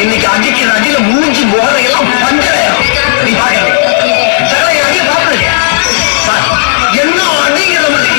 இன்னைக்கு அடிக்கிற அடியில மூஞ்சி போதையெல்லாம் பஞ்சடையும். நீ பாக்க சகல அடிய பாத்துருக்க என்ன அடிங்கிற மட்டும்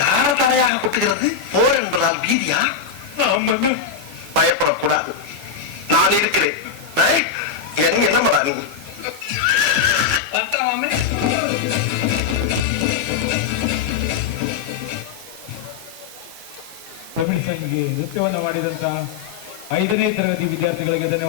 தாரதாரையாக கொட்டுகிறது. போர் என்பதால் பீதியா? பயப்படக்கூடாது, நான் இருக்கிறேன். என்ன பண்ணா நீ ತಮಿಳು ಸಂಘಿ ನೃತ್ಯವನ್ನು ಮಾಡಿದಂತಹ 5ನೇ ತರಗತಿ ವಿದ್ಯಾರ್ಥಿಗಳಿಗೆ ಧನ್ಯವಾದ.